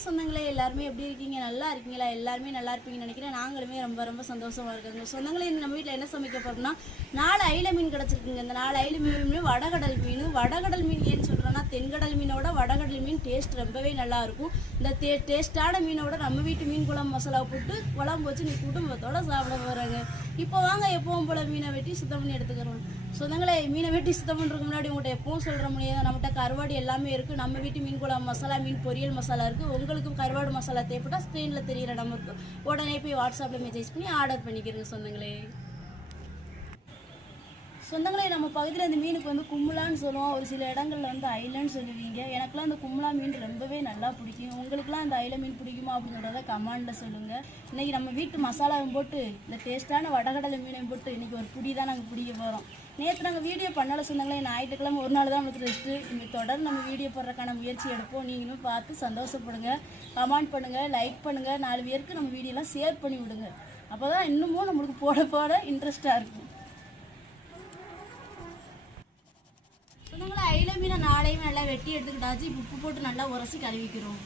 Hi சொந்தங்களே, எல்லாருமே எப்படி இருக்கீங்க? நல்லா இருக்கீங்களா? எல்லாருமே நல்லா இருப்பீங்கன்னு நினைக்கிறேன். நாங்களுமே ரொம்ப ரொம்ப சந்தோஷமா இருக்காங்க. சொந்தங்களே, நம்ம வீட்டில் என்ன சமைக்க போறோம்னா 4 அயில மீன் கிடச்சிருக்குங்க. இந்த 4 அயில மீன் வடகடல் மீன். வடகடல் மீன் ஏன்னு சொல்கிறோன்னா, தென்கடல் மீனோட வடகடல் மீன் டேஸ்ட் ரொம்பவே நல்லா இருக்கும். இந்த டேஸ்டான மீனோட நம்ம வீட்டு மீன் குழம்பு மசாலா போட்டு குழம்பு வச்சு நீ குடும்பத்தோட சாப்பிட போகிறாங்க. இப்போ வாங்க எப்பவும் போல் மீனை வெட்டி சுத்தம் பண்ணி எடுத்துக்கிறோம். சொந்தங்களே, மீனை வெட்டி சுத்தம் பண்ணுறதுக்கு முன்னாடி உங்கள்கிட்ட எப்பவும் சொல்கிற முடியாது, நம்மகிட்ட கருவாடு எல்லாமே இருக்குது. நம்ம வீட்டு மீன் குழம்பு மசாலா, மீன் பொரியல் மசாலா இருக்குது. உங்களுக்கு கருவாடு மசாலா தேவைப்பட்டால் ஸ்க்ரீனில் தெரிகிற நம்பருக்கு உடனே போய் வாட்ஸ்அப்பில் மெசேஜ் பண்ணி ஆர்டர் பண்ணிக்கிறேங்க சொந்தங்களே. சொந்தங்களே, நம்ம பகுதியில் இந்த மீனுக்கு வந்து கும்பலான்னு சொல்லுவோம். ஒரு சில இடங்களில் வந்து ஐலன்னு சொல்லுவீங்க. எனக்குலாம் இந்த கும்பலா மீன் ரொம்பவே நல்லா பிடிக்கும். உங்களுக்குலாம் இந்த ஐல மீன் பிடிக்குமா அப்படிங்கிறத கமெண்டில் சொல்லுங்கள். இன்றைக்கி நம்ம வீட்டு மசாலாவும் போட்டு இந்த டேஸ்ட்டான வடகடலை மீனையும் போட்டு இன்றைக்கி ஒரு பிடி தான் நாங்கள் பிடிக்க போகிறோம். நேற்று நாங்கள் வீடியோ பண்ணலை சொந்தங்களே. ஞாயிற்றுக்கிழமை ஒரு நாள் தான் நமக்கு ரெஸ்ட்டு. இந்த தொடர்ந்து நம்ம வீடியோ போடுறதுக்கான முயற்சி எடுப்போம். நீங்களும் பார்த்து சந்தோஷப்படுங்க, கமெண்ட் பண்ணுங்கள், லைக் பண்ணுங்கள், 4 பேருக்கு நம்ம வீடியோலாம் ஷேர் பண்ணி விடுங்க. அப்போ தான் இன்னமும் நம்மளுக்கு போட இன்ட்ரெஸ்ட்டாக இருக்கும். சொந்தங்களே, அயில மீனை 4ஐயும் நல்லா வெட்டி எடுத்துக்கிட்டாச்சு. இப்போ உப்பு போட்டு நல்லா உரசி கழுவிக்கிறோம்.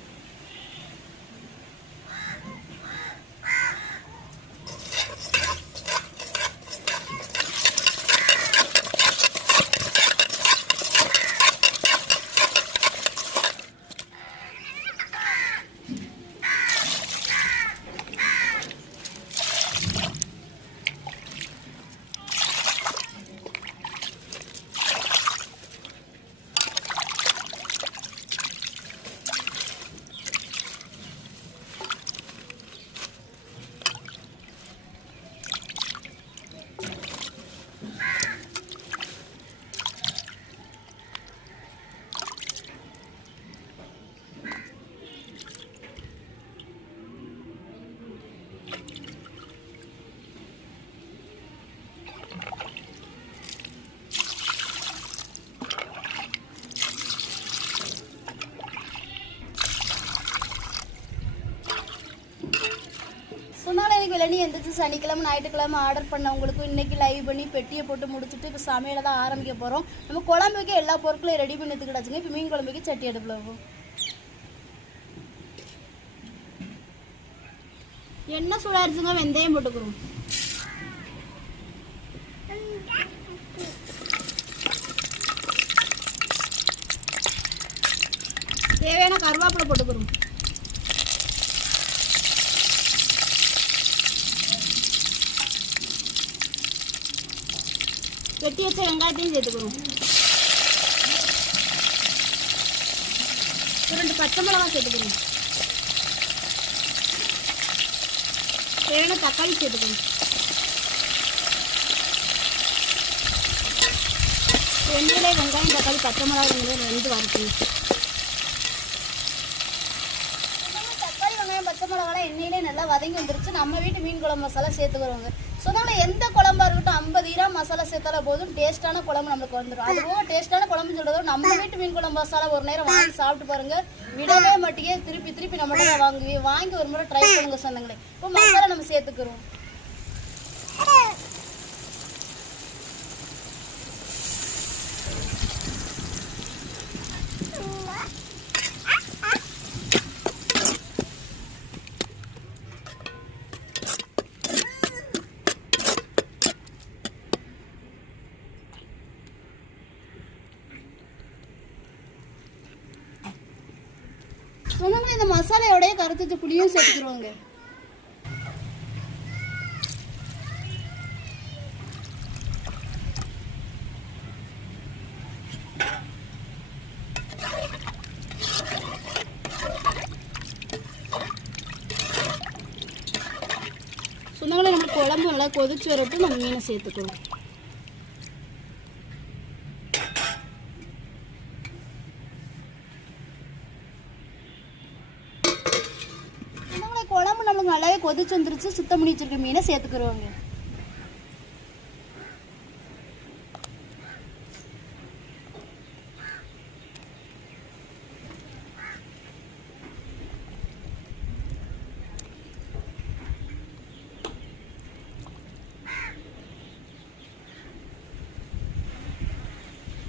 சொன்னாலும் எனக்கு வெளியே எந்திரிச்சு சனிக்கிழமை ஞாயிற்றுக்கிழமை ஆர்டர் பண்ணவங்களுக்கும் இன்றைக்கி லைவ் பண்ணி பெட்டியை போட்டு முடிச்சுட்டு இப்போ சமையலை தான் ஆரம்பிக்க போகிறோம். நம்ம குழம்புக்கு எல்லா பொருட்களையும் ரெடி பண்ணி எடுத்துக்கிட்டாச்சுங்க. இப்போ மீன் குழம்புக்கு சட்டி அடுப்பில் வைப்போம். எண்ணெய் சூடாயிருச்சுங்க, வெந்தயம் போட்டுக்கிறோம். தேவையான கருவேப்பிலை போட்டுக்கிறோம். வெட்டி வச்ச வெங்காயத்தையும் சேர்த்துக்கிறோம். 2 பச்சை மிளகாய் சேர்த்துக்கிறோம். தேவையான தக்காளி சேர்த்துக்கிறோம். எண்ணெயிலே வெங்காயம், தக்காளி, பச்சை மிளகாய் 2 வறுக்கணும். தக்காளி, வெங்காயம், பச்சை மிளகாய் எண்ணெயிலே நல்லா வதங்கி வந்துருச்சு. நம்ம வீட்டு மீன் குழம்பு மசாலா சேர்த்துக்கிறோங்க. சொன்னாலும் எந்த குழம்பா இருக்கட்டும் 50 கிராம் மசாலா சேர்த்தால போதும் டேஸ்ட்டான குழம்பு நம்மளுக்கு வந்துடும். அதுவும் டேஸ்ட்டான குழம்புன்னு சொல்றதோ நம்ம வீட்டு மீன் குழம்பு மசாலா ஒரு நேரம் வாங்கி சாப்பிட்டு பாருங்க, விடவே மாட்டேங்க. திருப்பி நம்மகிட்ட வாங்கி ஒரு முறை ட்ரை பண்ணுங்க சொந்தங்களே. இப்போ மசாலா நம்ம சேர்த்துக்கிறோம். சொன்னாங்களே, இந்த மசாலையோடைய கருத்து புளியும் சேர்த்துக்கிறோங்க. சொன்னாங்களே, நம்ம குழம்பு நல்லா கொதிச்சு வரட்டும். நம்ம மீனை சேர்த்துக்கிறோம். குழம்பு நம்மளுக்கு நல்லாவே கொதிச்சு வந்துருச்சு. சுத்தம் பண்ணி வச்சிருக்க மீனை சேர்த்துக்கிறோங்க.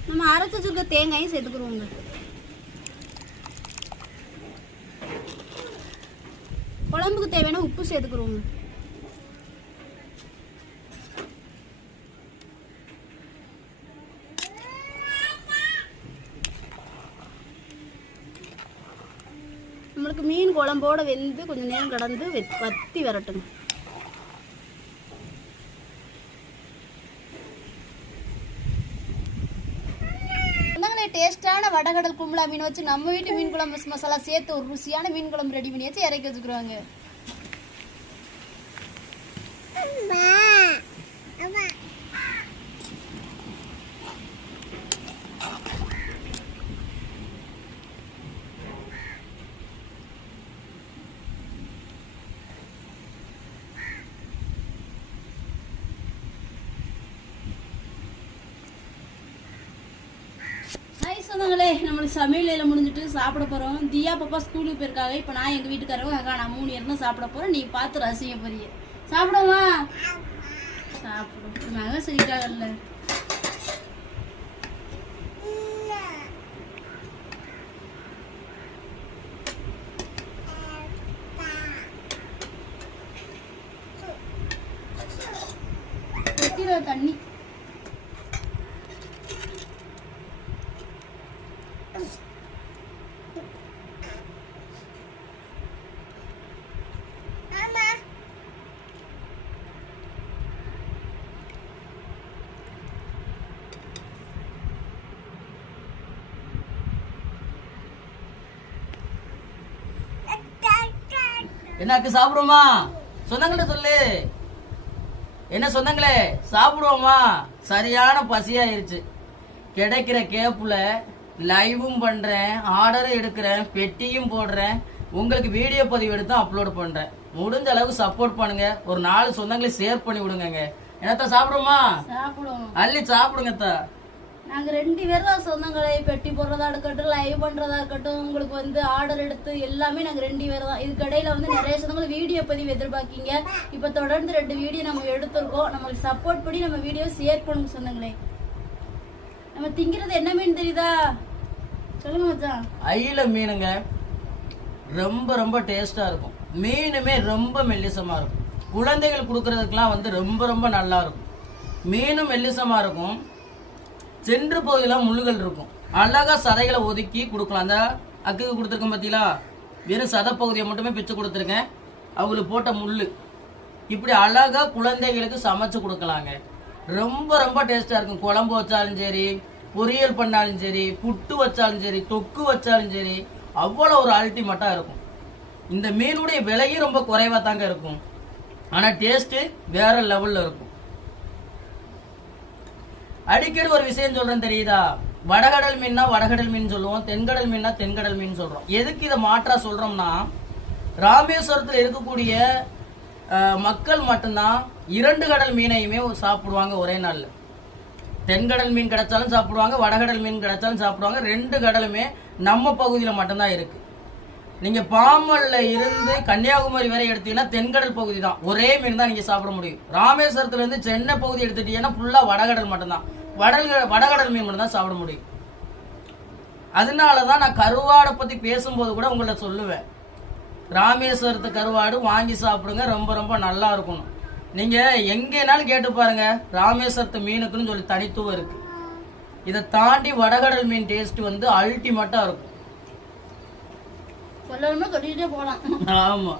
நம்ம அரைச்சு வச்சிருக்க தேங்காயும் சேர்த்துக்குருவோங்க. குழம்புக்கு தேவையான உப்பு சேர்த்துக்கிறோம். நம்மளுக்கு மீன் குழம்போட வெந்து கொஞ்சம் நேரம் கடந்து வத்தி வரட்டும். டேஸ்டான வடகடல் கும்பலா மீன் வச்சு நம்ம வீட்டு மீன் குழம்பு மசாலா சேர்த்து ஒரு ருசியான மீன் குழம்பு ரெடி பண்ணி வச்சு இறக்கி வச்சுக்கிறாங்க. சொந்தங்களே, நம்மளுக்கு சமையல் முடிஞ்சிட்டு சாப்பிட போகிறோம். தியா பாப்பா ஸ்கூலுக்கு போயிருக்காங்க. இப்போ நான் எங்கள் வீட்டுக்காரவங்க அக்கா நான் 3 பேரும் சாப்பிட போகிறோம். நீ பார்த்து ரசிக்க போறிய. சாப்பிடுவா சாப்பிடும் நாங்கள் சரிக்காகல. தண்ணி எனக்கு சாப்பிடுவோமா? சொந்தங்கள்ட்ட சொல்லு. என்ன சொந்தங்களே, சாப்பிடுவோமா? சரியான பசியாயிருச்சு. கிடைக்கிற கேப்புல லைவும் பண்றேன், ஆர்டரும் எடுக்கிறேன், பெட்டியும் போடுறேன், உங்களுக்கு வீடியோ பதிவு எடுத்து அப்லோட் பண்றேன். முடிஞ்ச அளவுக்கு சப்போர்ட் பண்ணுங்க. ஒரு 4 சொந்தங்களை ஷேர் பண்ணி விடுங்க. என்னத்த சாப்பிடுவோமா? சாப்பிடுவோம். அள்ளி சாப்பிடுங்கத்தா. நாங்க 2 பேரும் தான் சொந்தங்களை. பெட்டி போடுறதா இருக்கட்டும், லைவ் பண்றதா இருக்கட்டும், உங்களுக்கு வந்து ஆர்டர் எடுத்து எல்லாமே நாங்க 2 பேர் தான். இதுக்கு இடையில வந்து நிறைய சொந்தங்களை வீடியோ பதிவு எதிர்பார்க்கீங்க. இப்ப தொடர்ந்து 2 வீடியோ நம்ம எடுத்திருக்கோம். நம்மளுக்கு சப்போர்ட் பண்ணி நம்ம வீடியோ ஷேர் பண்ணுங்க சொந்தங்களே. நம்ம திங்கிறது என்ன மீன் தெரியுதா? சொல்லுங்க மச்சான். அயில மீனுங்க. ரொம்ப ரொம்ப டேஸ்டா இருக்கும். மீனுமே ரொம்ப மெல்லிசமா இருக்கும். குழந்தைகள் கொடுக்கறதுக்கெல்லாம் வந்து ரொம்ப ரொம்ப நல்லா இருக்கும். மீனும் மெல்லிசமா இருக்கும். சென்று பகுதியெல்லாம் முள்ளுகள் இருக்கும். அழகா சதைகளை ஒதுக்கி கொடுக்கலாம். அந்த அக்குக்கு கொடுத்துருக்கேன் பார்த்தீங்களா, வெறும் சதை பகுதியை மட்டுமே பிச்சு கொடுத்துருக்கேன். அவங்களுக்கு போட்ட முள்ளு இப்படி அழகா குழந்தைகளுக்கு சமைச்சு கொடுக்கலாங்க. ரொம்ப ரொம்ப டேஸ்டா இருக்கும். குழம்பு வச்சாலும் சரி, பொரியல் பண்ணாலும் சரி, புட்டு வச்சாலும் சரி, தொக்கு வச்சாலும் சரி, அவ்வளோ ஒரு அல்டிமேட்டா இருக்கும். இந்த மீனுடைய விலையும் ரொம்ப குறைவா தாங்க இருக்கும். ஆனா டேஸ்ட் வேற லெவல்ல இருக்கும். அடிக்கடி ஒரு விஷயம் சொல்றேன் தெரியுதா? வடகடல் மீன்னா வடகடல் மீன் சொல்லுவோம், தென்கடல் மீன்னா தென்கடல் மீன் சொல்றோம். எதுக்கு இதை மாற்றா சொல்றோம்னா, ராமேஸ்வரத்தில் இருக்கக்கூடிய மக்கள் மட்டும்தான் 2 கடல் மீனையுமே சாப்பிடுவாங்க ஒரே நாள்ல. தென்கடல் மீன் கிடைச்சாலும் சாப்பிடுவாங்க, வடகடல் மீன் கிடைச்சாலும் சாப்பிடுவாங்க. 2 கடலுமே நம்ம பகுதியில மட்டும்தான் இருக்கு. நீங்க பாம்பன்ல இருந்து கன்னியாகுமரி வரை எடுத்தீங்கன்னா தென்கடல் பகுதி தான், ஒரே மீன் தான் நீங்க சாப்பிட முடியும். ராமேஸ்வரத்துல இருந்து சென்னை பகுதி எடுத்துட்டீங்கன்னா ஃபுல்லா வடகடல் மட்டும்தான், வடகடல் மீன் மட்டும் தான் சாப்பிட முடியும். அதனாலதான் நான் கருவாடை பத்தி பேசும்போது கூட உங்கள்ட்ட சொல்லுவேன், ராமேஸ்வரத்து கருவாடு வாங்கி சாப்பிடுங்க, ரொம்ப ரொம்ப நல்லா இருக்கணும். நீங்க எங்கேனாலும் கேட்டு பாருங்க, ராமேஸ்வரத்து மீனுக்குன்னு சொல்லி தனித்துவம் இருக்கு. இதை தாண்டி வடகடல் மீன் டேஸ்ட் வந்து அல்டிமேட்டா இருக்கும். சொல்லிட்டே போலாம். ஆமா.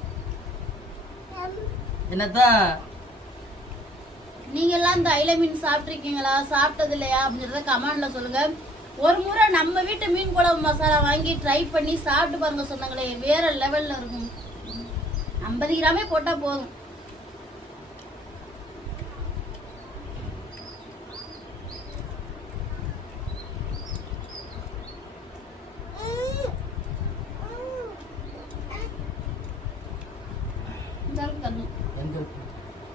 என்னத்தான் நீங்க எல்லாம் இந்த அயில மீன் சாப்பிட்டுருக்கீங்களா, சாப்பிட்டது இல்லையா அப்படின்றத கமெண்ட்ல சொல்லுங்க. ஒரு முறை நம்ம வீட்டு மீன் குழம்பு மசாலா வாங்கி ட்ரை பண்ணி சாப்பிட்டு பாருங்க சொன்னாங்களே, வேற லெவல்ல இருக்கும். 50 கிராமே போட்டா போதும்.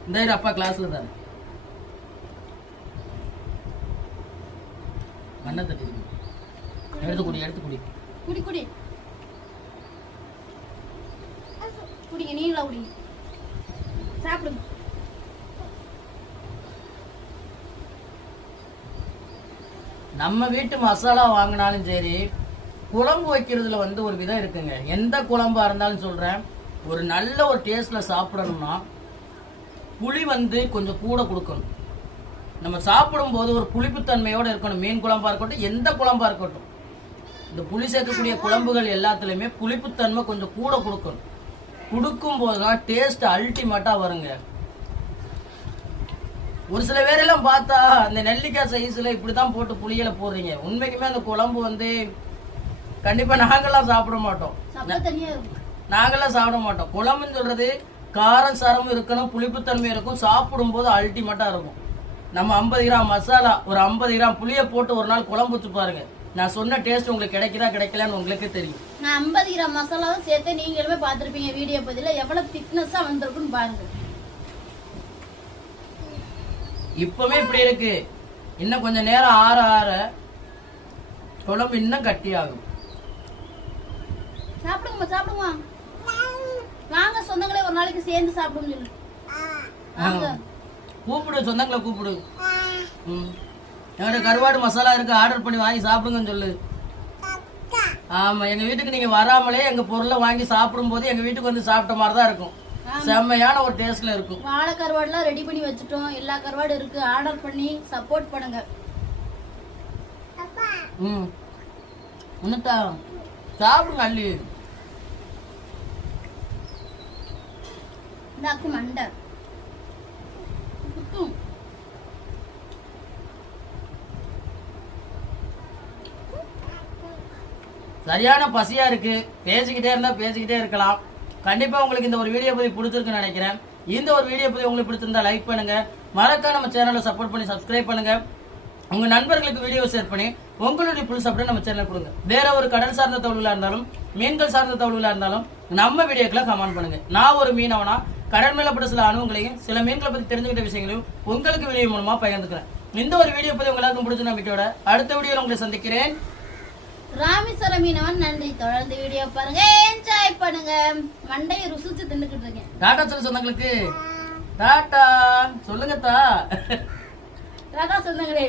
இந்த அப்பா கிளாஸ்ல தானே மண்ணை தட்டி எடுத்து குடி, எடுத்து குடி, குடி குடி குடிங்க, நீங்களா குடிங்க, சாப்பிடுங்க. நம்ம வீட்டு மசாலா வாங்கினாலும் சரி, குழம்பு வைக்கிறதுல வந்து ஒரு விதம் இருக்குங்க. எந்த குழம்பா இருந்தாலும் சொல்றேன், ஒரு நல்ல ஒரு டேஸ்ட்ல சாப்பிடணும்னா புளி வந்து கொஞ்சம் கூட கொடுக்கணும். நம்ம சாப்பிடும்போது ஒரு புளிப்புத்தன்மையோட இருக்கணும். மீன் குழம்பா இருக்கட்டும், எந்த குழம்பா இருக்கட்டும், இந்த புளி சேர்க்கக்கூடிய குழம்புகள் எல்லாத்துலயுமே புளிப்புத்தன்மை கொஞ்சம் கூட கொடுக்கணும். கொடுக்கும் போதுதான் டேஸ்ட் அல்டிமேட்டா வருங்க. ஒரு சில பேரெல்லாம் பார்த்தா அந்த நெல்லிக்காய் சைஸ்ல இப்படிதான் போட்டு புளியில போடுறீங்க. உண்மைக்குமே அந்த குழம்பு வந்து கண்டிப்பா நாங்கெல்லாம் சாப்பிட மாட்டோம். நாங்கெல்லாம் சாப்பிட மாட்டோம். குழம்புன்னு சொல்றது காரம் சாரமும் இருக்கணும், புளிப்புத்தன்மை இருக்கும், சாப்பிடும் போது அல்டிமேட்டா இருக்கும். நம்ம 50 கிராம் மசாலா, ஒரு 50 கிராம் புளியை போட்டு ஒரு நாள் குழம்பு வச்சு பாருங்க. நான் சொன்ன டேஸ்ட் உங்களுக்கு கிடைக்குதா கிடைக்கலான்னு உங்களுக்கு தெரியும். நான் 50 கிராம் மசாலாவும் சேர்த்து நீங்களுமே பார்த்துருப்பீங்க வீடியோ பதில எவ்வளவு திக்னஸா வந்திருக்குன்னு பாருங்க. இப்பவே இப்படி இருக்கு, இன்னும் கொஞ்சம் நேரம் ஆற ஆற குழம்பு இன்னும் கட்டியாகும். சாப்பிடுங்க சாப்பிடுங்க, வாங்க சொந்தங்களே ஒரு நாளைக்கு சேர்ந்து சாப்பிடுங்க. கூப்பிடு, சொந்தங்களை கூப்பிடு. என்கிட்ட கருவாடு மசாலா இருக்கு, ஆர்டர் பண்ணி வாங்கி சாப்பிடுங்கன்னு சொல்லு. ஆமா, எங்க வீட்டுக்கு நீங்க வராமலே எங்க பொருளை வாங்கி சாப்பிடும் போது எங்க வீட்டுக்கு வந்து சாப்பிட்ட மாதிரி தான் இருக்கும். செம்மையான ஒரு டேஸ்ட்ல இருக்கும். வாழை கருவாடுலாம் ரெடி பண்ணி வச்சுட்டோம், எல்லா கருவாடு இருக்கு. ஆர்டர் பண்ணி சப்போர்ட் பண்ணுங்க. உன்னட்டா சாப்பிடுங்க அள்ளி. இந்த அக்கு மண்டை சரியான பசியா இருக்கு. பேசிக்கிட்டே இருந்தா பேசிக்கிட்டே இருக்கலாம். கண்டிப்பா உங்களுக்கு இந்த ஒரு வீடியோ பதிவு பிடிச்சிருக்குன்னு நினைக்கிறேன். இந்த ஒரு வீடியோ பதிவு உங்களுக்கு பிடிச்சிருந்தா லைக் பண்ணுங்க, மறக்காம நம்ம சேனலை சப்போர்ட் பண்ணி சப்ஸ்கிரைப் பண்ணுங்க. உங்க நண்பர்களுக்கு வீடியோ ஷேர் பண்ணி உங்களுடைய புல் சப்போர்ட் நம்ம சேனல் கொடுங்க. வேற ஒரு கடல் சார்ந்த தகவல்களா இருந்தாலும் மீன்கள் சார்ந்த தகவல்களா இருந்தாலும் நம்ம வீடியோக்களை கமெண்ட் பண்ணுங்க. நான் ஒரு மீனவனா கடல் மேலப்பட்ட சில அனுபவங்களையும் சில மீன்களை பத்தி தெரிஞ்சுக்கிட்ட விஷயங்களையும் உங்களுக்கு வீடியோ மூலமா பகிர்ந்துக்கிறேன். இந்த ஒரு வீடியோ பதிவு உங்களுக்கு பிடிச்ச நம்பிக்கையோட அடுத்த வீடியோல உங்களை சந்திக்கிறேன். ராமேஸ்வர மீனவன் நன்றி. தொடர்ந்து வீடியோ பாருங்க, என்ஜாய் பண்ணுங்க, மண்டையை ருசிச்சு தின்னுக்கிட்டு இருக்கேன். டாடா சொல்லு சொந்தங்களுக்கு. டாடா சொல்லுங்க. டாடா சொந்தங்களே.